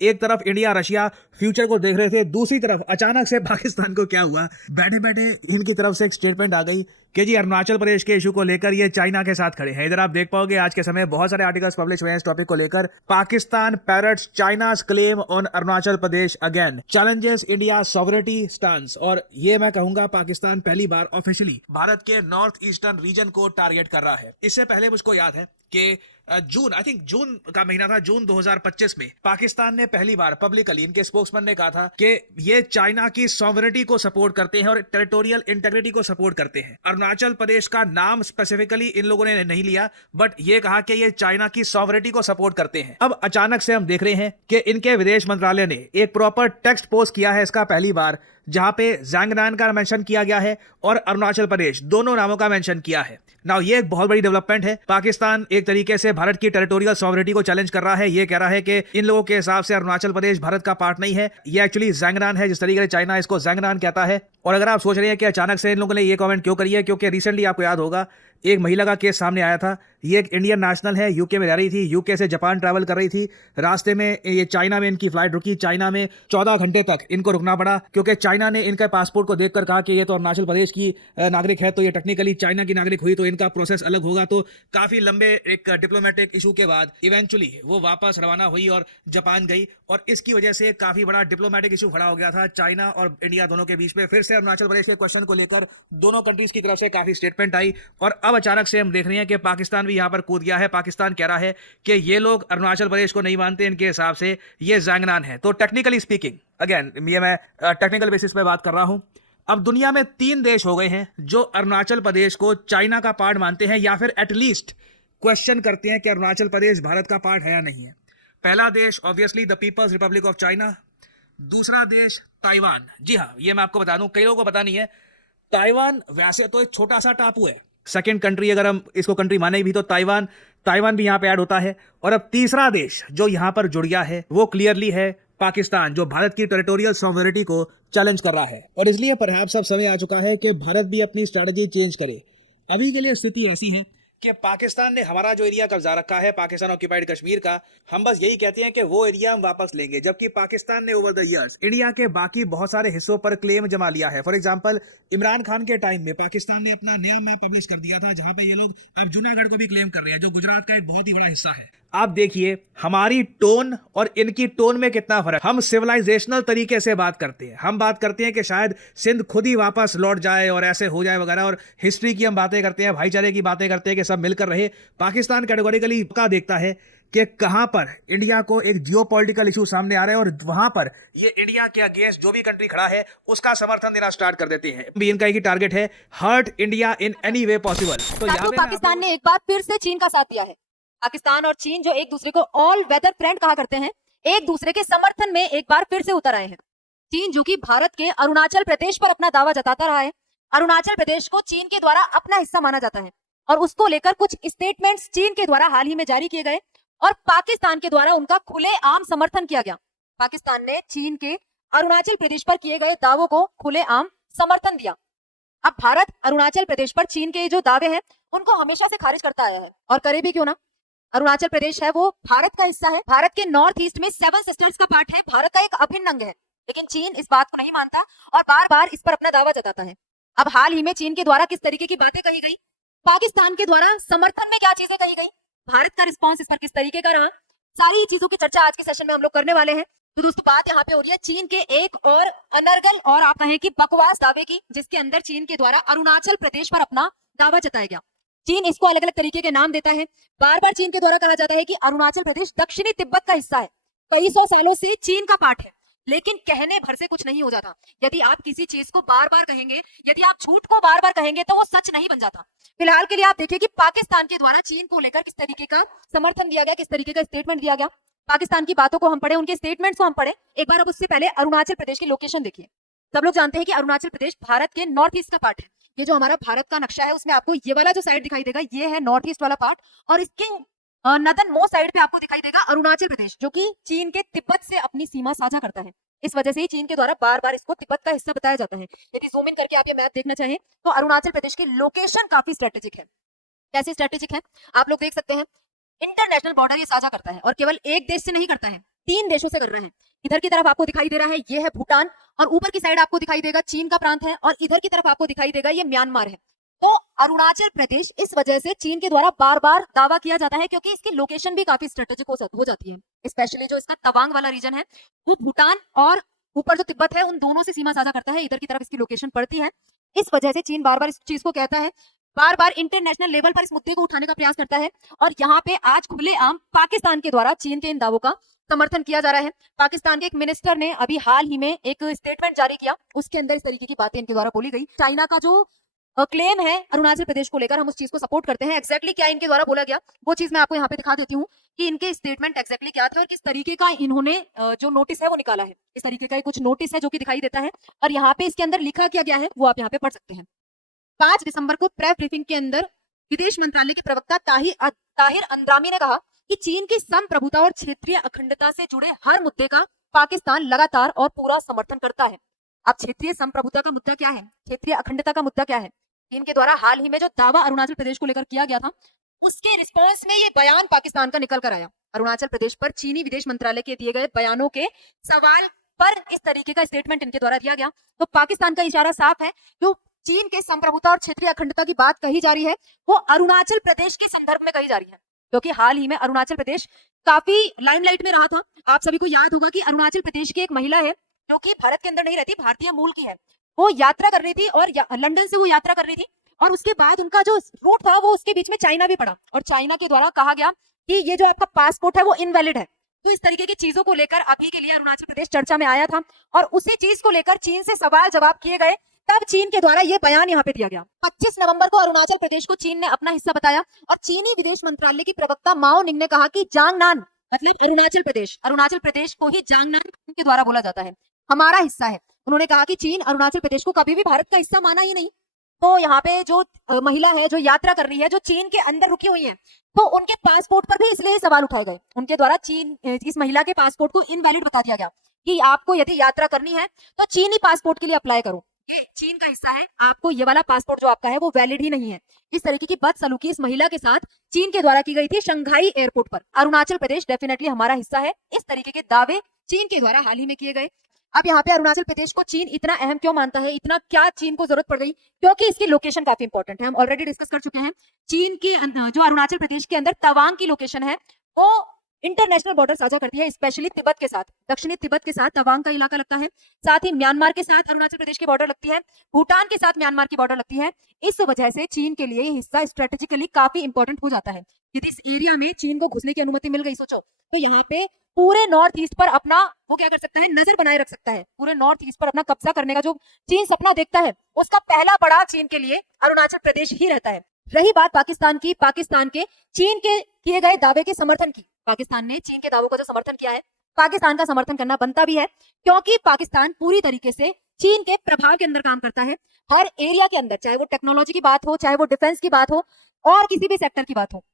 एक तरफ India Russia future को देख रहे थे, दूसरी तरफ अचानक से पाकिस्तान को क्या हुआ, बैठे बैठे इनकी तरफ से एक स्टेटमेंट आ गई कि जी अरुणाचल प्रदेश के इशू को लेकर ये चाइना के साथ खड़े हैं। इधर आप देख पाओगे आज के समय बहुत सारे आर्टिकल्स पब्लिश हुए हैं इस टॉपिक को लेकर। Pakistan parrots चाइना's claim on Arunachal Pradesh again, challenges India sovereignty stance. और ये मैं कहूंगा पाकिस्तान पहली बार ऑफिशियली भारत के नॉर्थ ईस्टर्न रीजन को टारगेट कर रहा है। इससे पहले मुझको याद है कि जून, आई थिंक जून का महीना था, जून 2025 में पाकिस्तान ने पहली बार पब्लिकली, इनके स्पोक्समैन ने कहा था कि ये चाइना की सॉवरेनिटी को सपोर्ट करते हैं और टेरिटोरियल इंटीग्रिटी को सपोर्ट करते हैं। अरुणाचल प्रदेश का नाम स्पेसिफिकली इन लोगों ने नहीं लिया, बट ये कहा कि ये चाइना की सॉवरेनिटी को सपोर्ट करते हैं। अब अचानक से हम देख रहे हैं कि इनके विदेश मंत्रालय ने एक प्रॉपर टेक्स्ट पोस्ट किया है इसका पहली बार, जहां पे ज़ैंगनान का मेंशन किया गया है और अरुणाचल प्रदेश, दोनों नामों का मेंशन किया है। नाउ ये एक बहुत बड़ी डेवलपमेंट है। पाकिस्तान एक तरीके से भारत की टेरिटोरियल सॉवरेनिटी को चैलेंज कर रहा है। ये कह रहा है कि इन लोगों के हिसाब से अरुणाचल प्रदेश भारत का पार्ट नहीं है, ये एक्चुअली ज़ैंगनान है, जिस तरीके से चाइना इसको ज़ैंगनान कहता है। और अगर आप सोच रहे हैं कि अचानक से इन लोगों ने ये कमेंट क्यों करी है, क्योंकि रिसेंटली आपको याद होगा एक महिला का केस सामने आया था। ये एक इंडियन नेशनल है, यूके में रह रही थी, यूके से जापान ट्रैवल कर रही थी, रास्ते में ये चाइना में इनकी फ्लाइट रुकी, चाइना में 14 घंटे तक इनको रुकना पड़ा क्योंकि चाइना ने इनके पासपोर्ट को देखकर कहा कि ये तो अरुणाचल प्रदेश की नागरिक है, तो ये टेक्निकली चाइना की नागरिक हुई तो इनका प्रोसेस अलग होगा। तो काफी लंबे एक डिप्लोमेटिक इशू के बाद इवेंचुअली वो वापस रवाना हुई और जापान गई, और इसकी वजह से काफी बड़ा डिप्लोमेटिक इशू खड़ा हो गया था चाइना और इंडिया दोनों के बीच में। फिर से अरुणाचल प्रदेश के क्वेश्चन को लेकर दोनों कंट्रीज की तरफ से काफी स्टेटमेंट आई, और अब अचानक से हम देख रहे हैं कि पाकिस्तान भी यहां पर कूद गया है। पाकिस्तान कह रहा है कि ये लोग अरुणाचल प्रदेश को नहीं मानते, इनके हिसाब से ये ज़ैंगनान है। तो टेक्निकली स्पीकिंग, अगेन ये मैं टेक्निकल बेसिस पे बात कर रहा हूं, अब दुनिया में 3 देश हो गए हैं जो अरुणाचल प्रदेश को चाइना का पार्ट मानते हैं, या फिर एटलीस्ट क्वेश्चन करते हैं कि अरुणाचल प्रदेश भारत का पार्ट है या नहीं है। पहला देश obviously the people's republic of China, दूसरा देश ताइवान। जी हाँ, ये मैं आपको बता दूं, कई लोगों को पता नहीं है, ताइवान वैसे तो एक छोटा सा टापू है, सेकेंड कंट्री अगर हम इसको कंट्री माने भी तो ताइवान भी यहां पे ऐड होता है। और अब तीसरा देश जो यहां पर जुड़ गया है वो क्लियरली है पाकिस्तान, जो भारत की टेरिटोरियल सॉवरेनिटी को चैलेंज कर रहा है। और इसलिए परहैप्स अब समय आ चुका है कि भारत भी अपनी स्ट्रैटेजी चेंज करे। अभी के लिए स्थिति ऐसी है कि पाकिस्तान ने हमारा जो एरिया कब्जा रखा है, पाकिस्तान ऑक्यूपाइड कश्मीर का, हम बस यही कहते हैं कि वो एरिया हम वापस लेंगे, जबकि पाकिस्तान ने ओवर द इयर्स इंडिया के बाकी बहुत सारे हिस्सों पर क्लेम जमा लिया है। फॉर एग्जांपल इमरान खान के टाइम में पाकिस्तान ने अपना नया मैप पब्लिश कर दिया था, जहां पे ये लोग अब जूनागढ़ को भी क्लेम कर रहे हैं, जो गुजरात का एक बहुत ही बड़ा हिस्सा है। आप देखिए हमारी टोन और इनकी टोन में कितना फर्क। हम सिविलाइजेशनल तरीके से बात करते हैं, हम बात करते हैं कि शायद सिंध खुद ही वापस लौट जाए और ऐसे हो जाए वगैरह, और हिस्ट्री की हम बातें करते हैं, भाईचारे की बातें करते हैं कि सब मिलकर रहे। पाकिस्तान कैटेगोरिकली का देखता है कि कहां पर इंडिया को एक जियोपॉलिटिकल इशू सामने आ रहा है, और वहां पर ये इंडिया के अगेंस्ट जो भी कंट्री खड़ा है उसका समर्थन देना स्टार्ट कर देते हैं। भी इनका एक ही टारगेट है, hurt India in any way possible. तो यहाँ पाकिस्तान ने एक बार फिर से चीन का साथ दिया है। पाकिस्तान और चीन जो एक दूसरे को ऑल वेदर फ्रेंड कहा करते हैं, एक दूसरे के समर्थन में एक बार फिर से उतर आए हैं। चीन जो कि भारत के अरुणाचल प्रदेश पर अपना दावा जताता रहा है, अरुणाचल प्रदेश को चीन के द्वारा अपना हिस्सा माना जाता है, और उसको लेकर कुछ स्टेटमेंट्स चीन के द्वारा हाल ही में जारी किए गए और पाकिस्तान के द्वारा उनका खुलेआम समर्थन किया गया। पाकिस्तान ने चीन के अरुणाचल प्रदेश पर किए गए दावों को खुलेआम समर्थन दिया। अब भारत अरुणाचल प्रदेश पर चीन के जो दावे हैं उनको हमेशा से खारिज करता आया है, और करे भी क्यों ना। अरुणाचल प्रदेश है वो भारत का हिस्सा है, भारत के नॉर्थ ईस्ट में 7 सिस्टर्स का पार्ट है, भारत का एक अभिन्न अंग है, लेकिन चीन इस बात को नहीं मानता और बार बार इस पर अपना दावा जताता है। अब हाल ही में चीन के द्वारा किस तरीके की बातें कही गई, पाकिस्तान के द्वारा समर्थन में क्या चीजें कही गई, भारत का रिस्पॉन्स इस पर किस तरीके का रहा, सारी चीजों की चर्चा आज के सेशन में हम लोग करने वाले हैं। तो दोस्तों बात यहाँ पे हो रही है चीन के एक और अनर्गल और आप कहें कि बकवास दावे की, जिसके अंदर चीन के द्वारा अरुणाचल प्रदेश पर अपना दावा जताया गया। चीन इसको अलग अलग तरीके के नाम देता है। बार बार चीन के द्वारा कहा जाता है कि अरुणाचल प्रदेश दक्षिणी तिब्बत का हिस्सा है, कई सौ सालों से चीन का पार्ट है, लेकिन कहने भर से कुछ नहीं हो जाता। यदि आप किसी चीज को बार बार कहेंगे, यदि आप झूठ को बार बार कहेंगे तो वो सच नहीं बन जाता। फिलहाल के लिए आप देखिए कि पाकिस्तान के द्वारा चीन को लेकर किस तरीके का समर्थन दिया गया, किस तरीके का स्टेटमेंट दिया गया। पाकिस्तान की बातों को हम पढ़े, उनके स्टेटमेंट्स को हम पढ़े एक बार। अब उससे पहले अरुणाचल प्रदेश की लोकेशन देखिए। सब लोग जानते हैं कि अरुणाचल प्रदेश भारत के नॉर्थ ईस्ट का पार्ट है। ये जो हमारा भारत का नक्शा है उसमें आपको ये वाला जो साइड दिखाई देगा ये है नॉर्थ ईस्ट वाला पार्ट, और इसके नदन मोस्ट साइड पे आपको दिखाई देगा अरुणाचल प्रदेश, जो कि चीन के तिब्बत से अपनी सीमा साझा करता है। इस वजह से ही चीन के द्वारा बार बार इसको तिब्बत का हिस्सा बताया जाता है। यदि जूम इन करके आप ये मैप देखना चाहें तो अरुणाचल प्रदेश की लोकेशन काफी स्ट्रेटेजिक है। कैसे स्ट्रेटेजिक है आप लोग देख सकते हैं। इंटरनेशनल बॉर्डर ये साझा करता है, और केवल एक देश से नहीं करता है, 3 देशों से कर रहे हैं। इधर की तरफ आपको दिखाई दे रहा है ये है भूटान, और ऊपर की साइड आपको दिखाई देगा चीन का प्रांत है, और इधर की तरफ आपको दिखाई देगा ये म्यांमार है। तो अरुणाचल प्रदेश इस वजह से चीन के द्वारा बार बार दावा किया जाता है, क्योंकि इसकी लोकेशन भी काफी स्ट्रेटेजिक हो जाती है। स्पेशली जो इसका तवांग वाला रीजन है वो भूटान और ऊपर जो तिब्बत है उन दोनों से सीमा साझा करता है, इधर की तरफ इसकी लोकेशन पड़ती है। इस वजह से चीन बार बार इस चीज को कहता है, बार बार इंटरनेशनल लेवल पर इस मुद्दे को उठाने का प्रयास करता है, और यहाँ पे आज खुलेआम पाकिस्तान के द्वारा चीन के इन दावों का समर्थन किया जा रहा है। पाकिस्तान के एक मिनिस्टर ने अभी हाल ही में एक स्टेटमेंट जारी किया, उसके अंदर इस तरीके की बातें इनके द्वारा बोली गई। चाइना का जो क्लेम है अरुणाचल प्रदेश को लेकर, हम उस चीज को सपोर्ट करते हैं। एक्जैक्टली क्या इनके द्वारा बोला गया वो चीज मैं आपको यहाँ पे दिखा देती हूँ कि इनके स्टेटमेंट एक्जैक्टली क्या थे और किस तरीके का इन्होंने जो नोटिस है वो निकाला है। इस तरीके का कुछ नोटिस है जो कि दिखाई देता है, और यहाँ पे इसके अंदर लिखा क्या गया है वो आप यहाँ पे पढ़ सकते हैं। 5 दिसंबर को प्रेस ब्रीफिंग के अंदर विदेश मंत्रालय के प्रवक्ता ताहिर अंद्रामी ने कहा कि चीन की संप्रभुता और क्षेत्रीय अखंडता से जुड़े हर मुद्दे का पाकिस्तान लगातार और पूरा समर्थन करता है। अब क्षेत्रीय संप्रभुता का मुद्दा क्या है, क्षेत्रीय अखंडता का मुद्दा क्या है? चीन के द्वारा हाल ही में जो दावा अरुणाचल प्रदेश को लेकर किया गया था, उसके रिस्पॉन्स में ये बयान पाकिस्तान का निकल कर आया। अरुणाचल प्रदेश पर चीनी विदेश मंत्रालय के दिए गए बयानों के सवाल पर इस तरीके का स्टेटमेंट इनके द्वारा दिया गया। तो पाकिस्तान का इशारा साफ है, जो चीन के संप्रभुता और क्षेत्रीय अखंडता की बात कही जा रही है वो अरुणाचल प्रदेश के संदर्भ में कही जा रही है, क्योंकि हाल ही में अरुणाचल प्रदेश काफी लाइमलाइट में रहा था। आप सभी को याद होगा कि अरुणाचल प्रदेश की एक महिला है जो कि भारत के अंदर नहीं रहती, भारतीय मूल की है। वो यात्रा कर रही थी और लंदन से वो यात्रा कर रही थी, और उसके बाद उनका जो रूट था वो उसके बीच में चाइना भी पड़ा, और चाइना के द्वारा कहा गया कि ये जो आपका पासपोर्ट है वो इनवैलिड है। तो इस तरीके की चीजों को लेकर अभी के लिए अरुणाचल प्रदेश चर्चा में आया था, और उसी चीज को लेकर चीन से सवाल जवाब किए गए, तब चीन के द्वारा ये बयान यहाँ पे दिया गया। 25 नवंबर को अरुणाचल प्रदेश को चीन ने अपना हिस्सा बताया, और चीनी विदेश मंत्रालय की प्रवक्ता माओ निंग ने कहा कि जांगनान मतलब अरुणाचल प्रदेश को ही जांगनान के द्वारा बोला जाता है, हमारा हिस्सा है। उन्होंने कहा कि चीन अरुणाचल प्रदेश को कभी भी भारत का हिस्सा माना ही नहीं। तो यहाँ पे जो महिला है जो यात्रा कर रही है, जो चीन के अंदर रुकी हुई है, तो उनके पासपोर्ट पर भी इसलिए सवाल उठाए गए। उनके द्वारा चीन इस महिला के पासपोर्ट को इनवैलिड बता दिया गया कि आपको यदि यात्रा करनी है तो चीनी पासपोर्ट के लिए अप्लाई करो, ये चीन का हिस्सा है, आपको ये वाला पासपोर्ट जो आपका है वो वैलिड ही नहीं है। इस तरीके की बदसलूकी इस महिला के साथ चीन के द्वारा की गई थी शंघाई एयरपोर्ट पर। अरुणाचल प्रदेश डेफिनेटली हमारा हिस्सा है, इस तरीके के दावे चीन के द्वारा हाल ही में किए गए। अब यहाँ पे अरुणाचल प्रदेश को चीन इतना अहम क्यों मानता है, इतना क्या चीन को जरूरत पड़ गई? क्योंकि इसकी लोकेशन काफी इंपॉर्टेंट है, हम ऑलरेडी डिस्कस कर चुके हैं। चीन के जो अरुणाचल प्रदेश के अंदर तवांग की लोकेशन है वो इंटरनेशनल बॉर्डर साझा करती है, स्पेशली तिब्बत के साथ, दक्षिणी तिब्बत के साथ तवांग का इलाका लगता है, साथ ही म्यांमार के साथ अरुणाचल प्रदेश की बॉर्डर लगती है, भूटान के साथ म्यांमार की बॉर्डर लगती है। इस वजह से चीन के लिए हिस्सा स्ट्रेटेजिकली काफी इंपॉर्टेंट हो जाता है। यदि इस एरिया में चीन को घुसने की अनुमति मिल गई, सोचो, तो यहाँ पे पूरे नॉर्थ ईस्ट पर अपना वो क्या कर सकता है, नजर बनाए रख सकता है। पूरे नॉर्थ ईस्ट पर अपना कब्जा करने का जो चीन सपना देखता है, उसका पहला पड़ाव चीन के लिए अरुणाचल प्रदेश ही रहता है। रही बात पाकिस्तान की, पाकिस्तान के चीन के किए गए दावे के समर्थन की, पाकिस्तान ने चीन के दावों का जो समर्थन किया है, पाकिस्तान का समर्थन करना बनता भी है, क्योंकि पाकिस्तान पूरी तरीके से चीन के प्रभाव के अंदर काम करता है। हर एरिया के अंदर, चाहे वो टेक्नोलॉजी की बात हो, चाहे वो डिफेंस की बात हो, और किसी भी सेक्टर की बात हो,